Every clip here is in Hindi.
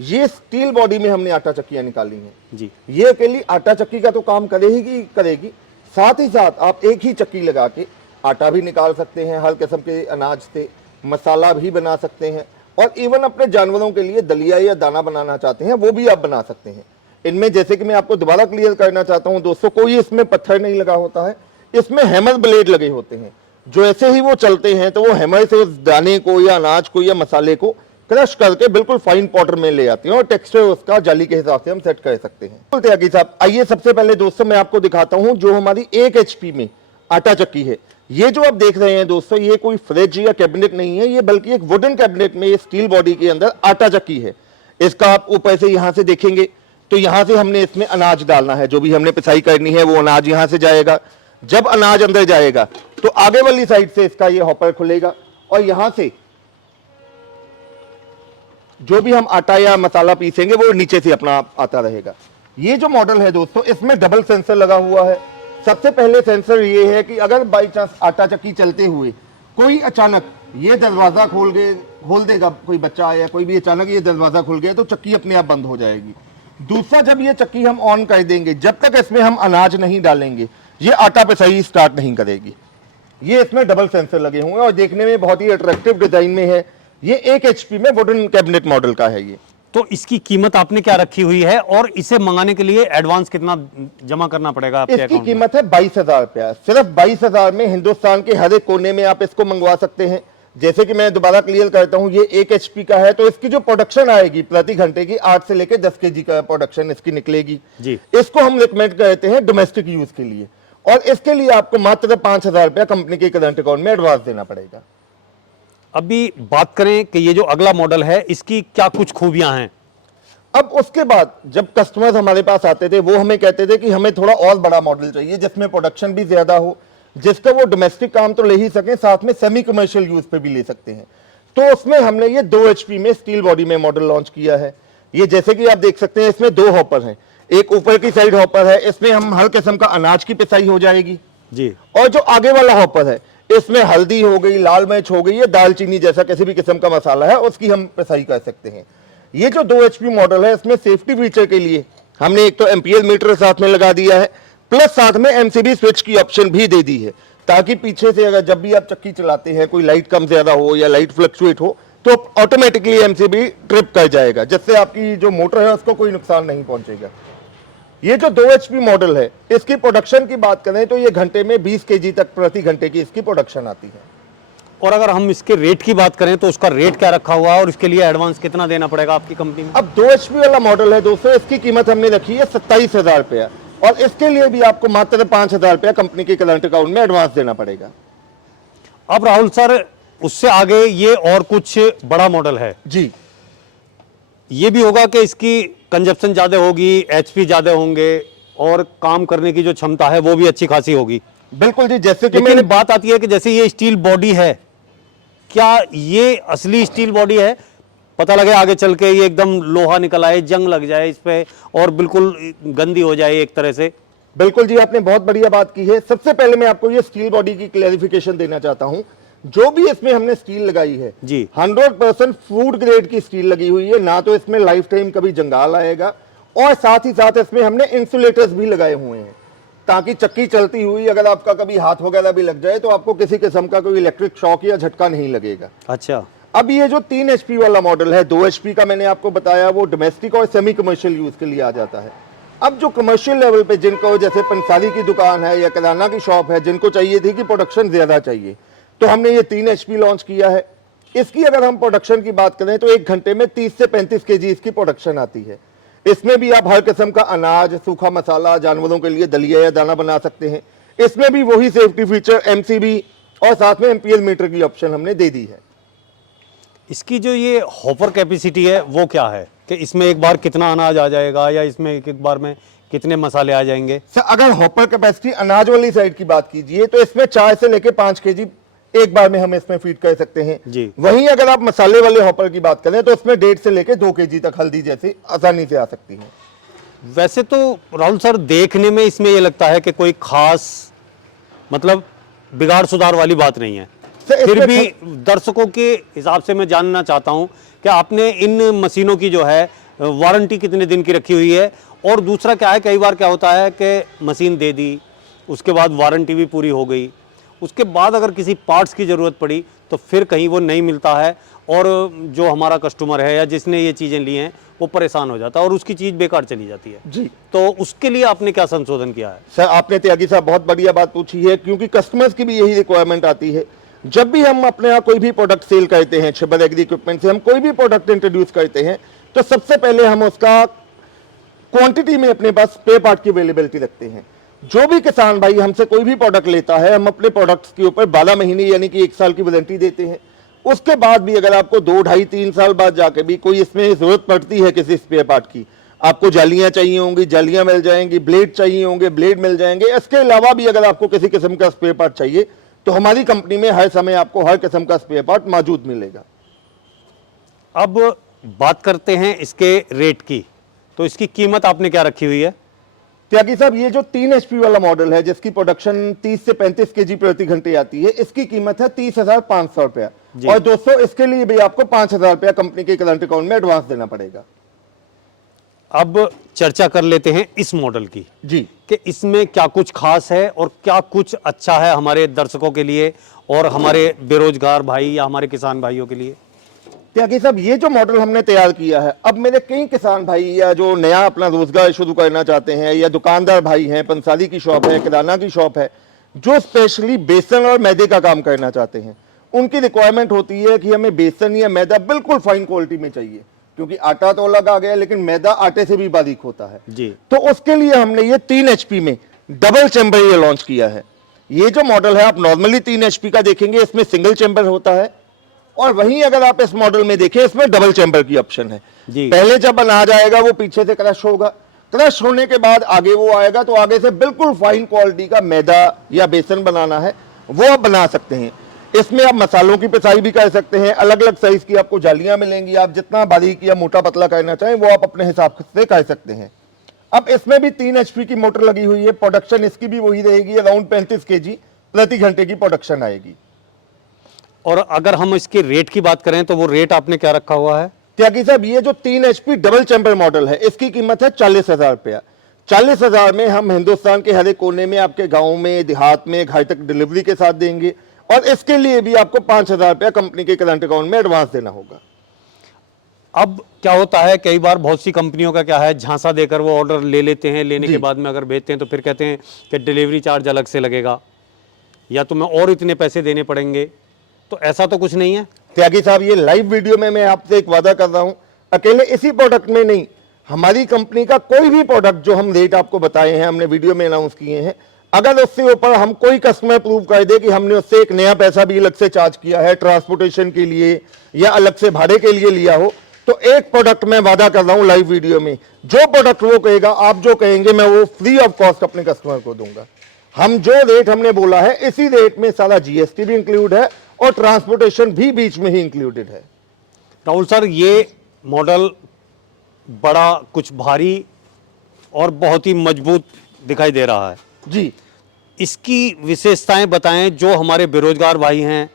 ये स्टील बॉडी में हमने आटा चक्कियां निकाली हैं जी। ये अकेली आटा चक्की का तो काम करेगी, साथ ही साथ आप एक ही चक्की लगा के आटा भी निकाल सकते हैं, हर किस्म के अनाज से मसाला भी बना सकते हैं, और इवन अपने जानवरों के लिए दलिया या दाना बनाना चाहते हैं वो भी आप बना सकते हैं। इनमें जैसे कि मैं आपको दोबारा क्लियर करना चाहता हूं दोस्तों, कोई इसमें पत्थर नहीं लगा होता है, इसमें हैमर ब्लेड लगे होते हैं, जो ऐसे ही वो चलते हैं तो वो हैमर से उस दाने को या अनाज को या मसाले को क्रश करके बिल्कुल फाइन पाउडर में ले आते हैं, और टेक्सचर उसका जाली के हिसाब से हम सेट कर सकते हैं। बोलते हैं साहब, आइए सबसे पहले दोस्तों मैं आपको दिखाता हूं जो हमारी 1 HP में आटा चक्की है। ये जो आप देख रहे हैं दोस्तों, ये कोई फ्रिज या कैबिनेट नहीं है, ये बल्कि एक वुडन कैबिनेट में स्टील बॉडी के अंदर आटा चक्की है। इसका आप ऊपर से यहां से देखेंगे तो यहां से हमने इसमें अनाज डालना है, जो भी हमने पिसाई करनी है वो अनाज यहां से जाएगा। जब अनाज अंदर जाएगा तो आगे वाली साइड से इसका ये हॉपर खुलेगा, और यहां से जो भी हम आटा या मसाला पीसेंगे वो नीचे से अपना आता रहेगा। ये जो मॉडल है दोस्तों, इसमें डबल सेंसर लगा हुआ है। सबसे पहले सेंसर ये है कि अगर बाई चांस आटा चक्की चलते हुए कोई अचानक ये दरवाजा खोल देगा, कोई बच्चा या कोई भी अचानक ये दरवाजा खुल गया तो चक्की अपने आप बंद हो जाएगी। दूसरा, जब ये चक्की हम ऑन कर देंगे, जब तक इसमें हम अनाज नहीं डालेंगे ये आटा पे सही स्टार्ट नहीं करेगी। ये इसमें डबल सेंसर लगे हुए हैं और देखने में बहुत ही अट्रैक्टिव डिजाइन में है। ये 1 HP में वुडन कैबिनेट मॉडल का है। ये तो इसकी कीमत आपने क्या रखी हुई है, और इसे मंगाने के लिए एडवांस कितना जमा करना पड़ेगा आपके इसकी अकाउंट में? कीमत है 22,000 रुपया। सिर्फ 22,000 में हिंदुस्तान के हर एक कोने में आप इसको मंगवा सकते हैं। जैसे कि मैं दोबारा क्लियर करता हूं, ये 1 HP का है, तो इसकी जो प्रोडक्शन आएगी प्रति घंटे की 8 से लेकर 10 kg का प्रोडक्शन इसकी निकलेगी जी। इसको हम रिकमेंड करते हैं डोमेस्टिक यूज के लिए, और इसके लिए आपको मात्र 5,000 रुपया कंपनी के करंट अकाउंट में एडवांस देना पड़ेगा। अभी बात करें कि ये जो अगला मॉडल है इसकी क्या कुछ खूबियां हैं? अब उसके बाद जब कस्टमर्स हमारे पास आते थे वो हमें कहते थे कि हमें थोड़ा और बड़ा मॉडल चाहिए जिसमें प्रोडक्शन भी ज्यादा हो, जिसका वो डोमेस्टिक काम तो ले ही सके, साथ में सेमी कमर्शियल यूज पे भी ले सकते हैं। तो उसमें हमने ये 2 HP में स्टील बॉडी में मॉडल लॉन्च किया है। ये जैसे कि आप देख सकते हैं, इसमें 2 हॉपर हैं, एक ऊपर की साइड हॉपर है, इसमें हम हर किस्म का अनाज की पिसाई हो जाएगी जी। और जो आगे वाला हॉपर है इसमें हल्दी हो गई, लाल मिर्च हो गई, या दालचीनी जैसा किसी भी किस्म का मसाला है उसकी हम पिसाई कर सकते हैं। ये जो 2 HP मॉडल है इसमें सेफ्टी फीचर के लिए हमने एक तो एम्पियर मीटर साथ में लगा दिया है, प्लस साथ में MCB स्विच की ऑप्शन भी दे दी है, ताकि पीछे से अगर जब भी आप चक्की चलाते हैं कोई लाइट कम ज्यादा हो या लाइट फ्लक्चुएट हो तो ऑटोमेटिकली MCB ट्रिप कर जाएगा, जिससे आपकी जो मोटर है उसको कोई नुकसान नहीं पहुंचेगा। ये जो 2 HP मॉडल है इसकी प्रोडक्शन की बात करें तो ये घंटे में 20 kg तक प्रति घंटे की इसकी प्रोडक्शन आती है। और अगर हम इसके रेट की बात करें तो उसका रेट क्या रखा हुआ है, और इसके लिए एडवांस कितना देना पड़ेगा आपकी कंपनी में? अब 2 HP वाला मॉडल है दोस्तों, इसकी कीमत हमने रखी है 27,000 रुपया, और इसके लिए भी आपको मात्र 5,000 रुपया कंपनी के करंट अकाउंट में एडवांस देना पड़ेगा। अब राहुल सर, उससे आगे ये और कुछ बड़ा मॉडल है जी। ये भी होगा कि इसकी कंजप्शन ज्यादा होगी, HP ज्यादा होंगे, और काम करने की जो क्षमता है वो भी अच्छी खासी होगी? बिल्कुल जी। जैसे कि लेकिन बात आती है कि जैसे ये स्टील बॉडी है, क्या ये असली स्टील बॉडी है? पता लगे आगे चल के ये एकदम लोहा निकल आए, जंग लग जाए इस पे और बिल्कुल गंदी हो जाए एक तरह से। बिल्कुल जी, आपने बहुत बढ़िया बात की है। सबसे पहले मैं आपको ये स्टील बॉडी की क्लैरिफिकेशन देना चाहता हूं। जो भी इसमें हमने स्टील लगाई है जी, 100% फूड ग्रेड की स्टील लगी हुई है, ना तो इसमें लाइफ टाइम कभी जंगाल आएगा, और साथ ही साथ इसमें हमने इंसुलेटर्स भी लगाए हुए हैं, ताकि चक्की चलती हुई अगर आपका कभी हाथ वगैरह भी लग जाए तो आपको किसी किस्म का कोई इलेक्ट्रिक शॉक या झटका नहीं लगेगा। अच्छा। अब ये जो 3 HP वाला मॉडल है, 2 HP का मैंने आपको बताया, वो डोमेस्टिक और सेमी कमर्शियल यूज के लिए आ जाता है। अब जो कमर्शियल लेवल पे जिनको जैसे पंसारी की दुकान है या किराना की शॉप है, जिनको चाहिए थी कि प्रोडक्शन ज्यादा चाहिए, तो हमने ये 3 HP लॉन्च किया है। इसकी अगर हम प्रोडक्शन की बात करें तो एक घंटे में 30 से 35 kg इसकी प्रोडक्शन आती है। इसमें भी आप हर किस्म का अनाज, सूखा मसाला, जानवरों के लिए दलिया या दाना बना सकते हैं। इसमें भी वही सेफ्टी फीचर MCB और साथ में एम्पियर मीटर की ऑप्शन हमने दे दी है। इसकी जो ये हॉपर कैपेसिटी है वो क्या है, कि इसमें एक बार कितना अनाज आ जाएगा, या इसमें एक बार में कितने मसाले आ जाएंगे? सर, अगर हॉपर कैपेसिटी अनाज वाली साइड की बात कीजिए तो इसमें 4 से लेकर 5 kg एक बार में हम इसमें फीड कर सकते हैं जी। वहीं अगर आप मसाले वाले हॉपर की बात करें तो उसमें 1.5 से लेकर 2 kg तक हल्दी जैसी आसानी से आ सकती है। वैसे तो राहुल सर, देखने में इसमें ये लगता है कि कोई खास मतलब बिगाड़ सुधार वाली बात नहीं है, फिर भी दर्शकों के हिसाब से मैं जानना चाहता हूं कि आपने इन मशीनों की जो है वारंटी कितने दिन की रखी हुई है। और दूसरा क्या है, कई बार क्या होता है कि मशीन दे दी, उसके बाद वारंटी भी पूरी हो गई, उसके बाद अगर किसी पार्ट्स की ज़रूरत पड़ी तो फिर कहीं वो नहीं मिलता है, और जो हमारा कस्टमर है या जिसने ये चीज़ें ली हैं वो परेशान हो जाता है और उसकी चीज़ बेकार चली जाती है। जी, तो उसके लिए आपने क्या संशोधन किया है? सर आपने त्यागी साहब बहुत बढ़िया बात पूछी है, क्योंकि कस्टमर्स की भी यही रिक्वायरमेंट आती है। जब भी हम अपने यहाँ कोई भी प्रोडक्ट सेल करते हैं, छिब्बर एग्री इक्विपमेंट से हम कोई भी प्रोडक्ट इंट्रोड्यूस करते हैं, तो सबसे पहले हम उसका क्वांटिटी में अपने पास स्पेयर पार्ट की अवेलेबिलिटी रखते हैं। जो भी किसान भाई हमसे कोई भी प्रोडक्ट लेता है, हम अपने प्रोडक्ट्स के ऊपर 12 महीने यानी कि 1 साल की वारंटी देते हैं। उसके बाद भी अगर आपको 2, 2.5, 3 साल बाद जाके भी कोई इसमें जरूरत पड़ती है किसी स्पेयर पार्ट की, आपको जालियां चाहिए होंगी, जालियां मिल जाएंगी, ब्लेड चाहिए होंगे, ब्लेड मिल जाएंगे। इसके अलावा भी अगर आपको किसी किस्म का स्पेयर पार्ट चाहिए तो हमारी कंपनी में हर समय आपको हर किस्म का स्पेयर पार्ट मौजूद मिलेगा। अब बात करते हैं इसके रेट की। तो इसकी कीमत आपने क्या रखी हुई है? त्यागी साहब, ये जो 3 HP वाला मॉडल है जिसकी प्रोडक्शन 30 से 35 kg प्रति घंटे आती है, इसकी कीमत है 30,500 रुपया। और दोस्तों इसके लिए भी आपको 5,000 रुपया कंपनी के करंट अकाउंट में एडवांस देना पड़ेगा। अब चर्चा कर लेते हैं इस मॉडल की जी, कि इसमें क्या कुछ खास है और क्या कुछ अच्छा है हमारे दर्शकों के लिए और हमारे बेरोजगार भाई या हमारे किसान भाइयों के लिए। त्यागी साहब, ये जो मॉडल हमने तैयार किया है, अब मेरे कई किसान भाई या जो नया अपना रोजगार शुरू करना चाहते हैं, या दुकानदार भाई हैं, पंसारी की शॉप है, किराना की शॉप है, जो स्पेशली बेसन और मैदे का काम करना चाहते हैं, उनकी रिक्वायरमेंट होती है कि हमें बेसन या मैदा बिल्कुल फाइन क्वालिटी में चाहिए, क्योंकि आटा तो अलग आ गया लेकिन मैदा आटे से भी बारीक होता है जी। तो उसके लिए हमने ये 3 HP में डबल चैम्बर ये लॉन्च किया है। ये जो मॉडल है, आप नॉर्मली 3 HP का देखेंगे, इसमें सिंगल चैम्बर होता है, और वहीं अगर आप इस मॉडल में देखें इसमें डबल चैम्बर की ऑप्शन है जी। पहले जब अनाज आएगा वो पीछे से क्रश होगा, क्रश होने के बाद आगे वो आएगा, तो आगे से बिल्कुल फाइन क्वालिटी का मैदा या बेसन बनाना है वो आप बना सकते हैं। इसमें आप मसालों की पिसाई भी कर सकते हैं, अलग अलग साइज की आपको जालियां मिलेंगी, आप जितना बारीक या मोटा पतला करना चाहें वो आप अपने हिसाब से कर सकते हैं। अब इसमें भी 3 HP की मोटर लगी हुई है, प्रोडक्शन इसकी भी वही रहेगी, अराउंड 35 kg प्रति घंटे की प्रोडक्शन आएगी। और अगर हम इसके रेट की बात करें तो वो रेट आपने क्या रखा हुआ है? त्यागी साहब, ये जो 3 HP डबल चैम्बर मॉडल है, इसकी कीमत है 40,000 रुपया। 40,000 में हम हिंदुस्तान के हर एक कोने में, आपके गांव में, देहात में, घर तक डिलीवरी के साथ देंगे, और इसके लिए भी आपको 5,000 रुपया कंपनी के करंट अकाउंट में एडवांस देना होगा। अब क्या होता है, कई बार बहुत सी कंपनियों का क्या है, झांसा देकर वो ऑर्डर ले लेते हैं, लेने के बाद में अगर भेजते हैं तो फिर कहते हैं कि डिलीवरी चार्ज अलग से लगेगा या तुम्हें और इतने पैसे देने पड़ेंगे। तो ऐसा तो कुछ नहीं है त्यागी साहब, ये लाइव वीडियो में मैं आपसे एक वादा कर रहा हूं, अकेले इसी प्रोडक्ट में नहीं, हमारी कंपनी का कोई भी प्रोडक्ट जो हम रेट आपको बताए हैं, हमने वीडियो में अनाउंस किए हैं, अगर उससे ऊपर हम कोई कस्टमर प्रूव कर दे कि हमने उससे एक नया पैसा भी अलग से चार्ज किया है ट्रांसपोर्टेशन के लिए या अलग से भाड़े के लिए लिया हो, तो एक प्रोडक्ट में वादा कर रहा हूं लाइव वीडियो में, जो प्रोडक्ट वो कहेगा, आप जो कहेंगे, मैं वो फ्री ऑफ कॉस्ट अपने कस्टमर को दूंगा। हम जो रेट हमने बोला है, इसी रेट में सारा GST भी इंक्लूड है और ट्रांसपोर्टेशन भी बीच में ही इंक्लूडेड है। राहुल सर, ये मॉडल बड़ा कुछ भारी और बहुत ही मजबूत दिखाई दे रहा है जी। इसकी विशेषताएं बताएं जो हमारे बेरोजगार भाई हैं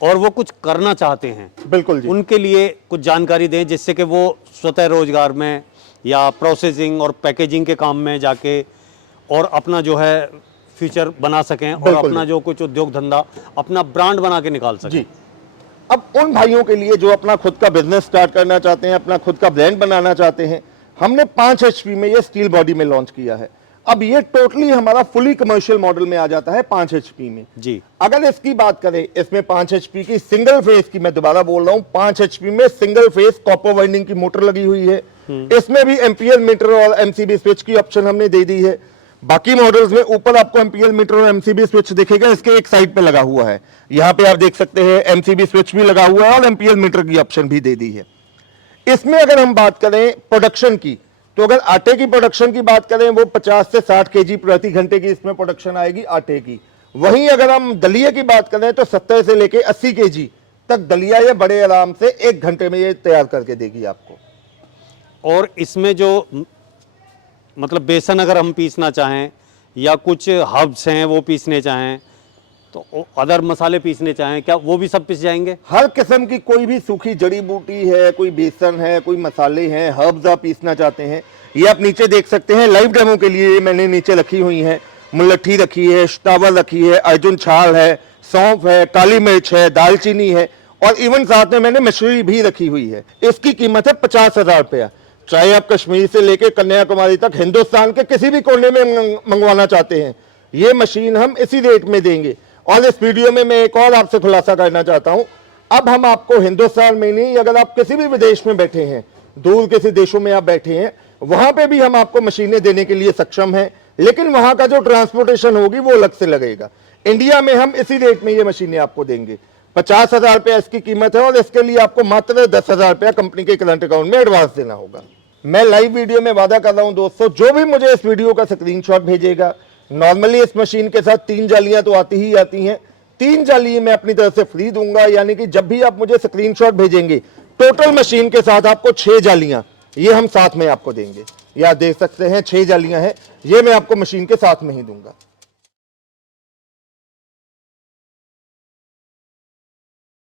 और वो कुछ करना चाहते हैं, बिल्कुल जी। उनके लिए कुछ जानकारी दें जिससे कि वो स्वतः रोजगार में या प्रोसेसिंग और पैकेजिंग के काम में जाके और अपना जो है फ्यूचर बना सकें और अपना जो कुछ उद्योग धंधा अपना ब्रांड बना के निकाल सकें जी। अब उन भाइयों के लिए जो अपना खुद का बिजनेस स्टार्ट करना चाहते हैं, अपना खुद का ब्रांड बनाना चाहते हैं, हमने 5 HP में ये स्टील बॉडी में लॉन्च किया है। अब ये टोटली हमारा फुली कमर्शियल मॉडल में आ जाता है 5 HP में जी। अगर इसकी बात करें, इसमें 5 HP की सिंगल फेस की, मैं दोबारा बोल रहा हूं, 5 HP में सिंगल फेस कॉपर वाइंडिंग की मोटर लगी हुई है। इसमें भी एम्पियर मीटर और MCB स्विच की ऑप्शन हमने दे दी है। बाकी मॉडल्स में ऊपर आपको एम्पियर मीटर और MCB स्विच दिखेगा, इसके एक साइड पे लगा हुआ है, यहाँ पे आप देख सकते हैं MCB स्विच भी लगा हुआ है और एम्पियर मीटर की ऑप्शन भी दे दी है। इसमें अगर हम बात करें प्रोडक्शन की, तो अगर आटे की प्रोडक्शन की बात करें, वो 50 से 60 kg प्रति घंटे की इसमें प्रोडक्शन आएगी आटे की। वहीं अगर हम दलिया की बात करें तो 70 से लेके 80 kg तक दलिया ये बड़े आराम से 1 घंटे में ये तैयार करके देगी आपको। और इसमें जो मतलब बेसन अगर हम पीसना चाहें या कुछ हर्ब्स हैं वो पीसने चाहें तो अदर मसाले पीसने चाहें क्या वो भी सब पिस जाएंगे? हर किस्म की कोई भी सूखी जड़ी बूटी है, कोई बेसन है, कोई मसाले हैं, हर्ब्स आप पीसना चाहते हैं, ये आप नीचे देख सकते हैं। लाइव डेमो के लिए मैंने नीचे रखी हुई है, मुलट्ठी रखी है, शतावर रखी है, अर्जुन छाल है, सौंफ है, काली मिर्च है, दालचीनी है और इवन साथ में मैंने मछली भी रखी हुई है। इसकी कीमत है 50,000 रुपया। चाहे आप कश्मीर से लेकर कन्याकुमारी तक हिंदुस्तान के किसी भी कोने में मंगवाना चाहते हैं, ये मशीन हम इसी रेट में देंगे। और इस वीडियो में मैं एक और आपसे खुलासा करना चाहता हूं, अब हम आपको हिंदुस्तान में नहीं, अगर आप किसी भी विदेश में बैठे हैं, दूर किसी देशों में आप बैठे हैं, वहां पे भी हम आपको मशीनें देने के लिए सक्षम हैं, लेकिन वहां का जो ट्रांसपोर्टेशन होगी वो अलग से लगेगा। इंडिया में हम इसी रेट में ये मशीनें आपको देंगे। 50,000 रुपया इसकी कीमत है और इसके लिए आपको मात्र 10,000 रुपया कंपनी के करंट अकाउंट में एडवांस देना होगा। मैं लाइव वीडियो में वादा कर रहा हूं दोस्तों, जो भी मुझे इस वीडियो का स्क्रीनशॉट भेजेगा, नॉर्मली इस मशीन के साथ 3 जालियां तो आती ही आती हैं, 3 जाली मैं अपनी तरफ से फ्री दूंगा। यानी कि जब भी आप मुझे स्क्रीनशॉट भेजेंगे, टोटल मशीन के साथ आपको 6 जालियां ये हम साथ में आपको देंगे। या देख सकते हैं 6 जालियां हैं, ये मैं आपको मशीन के साथ में ही दूंगा।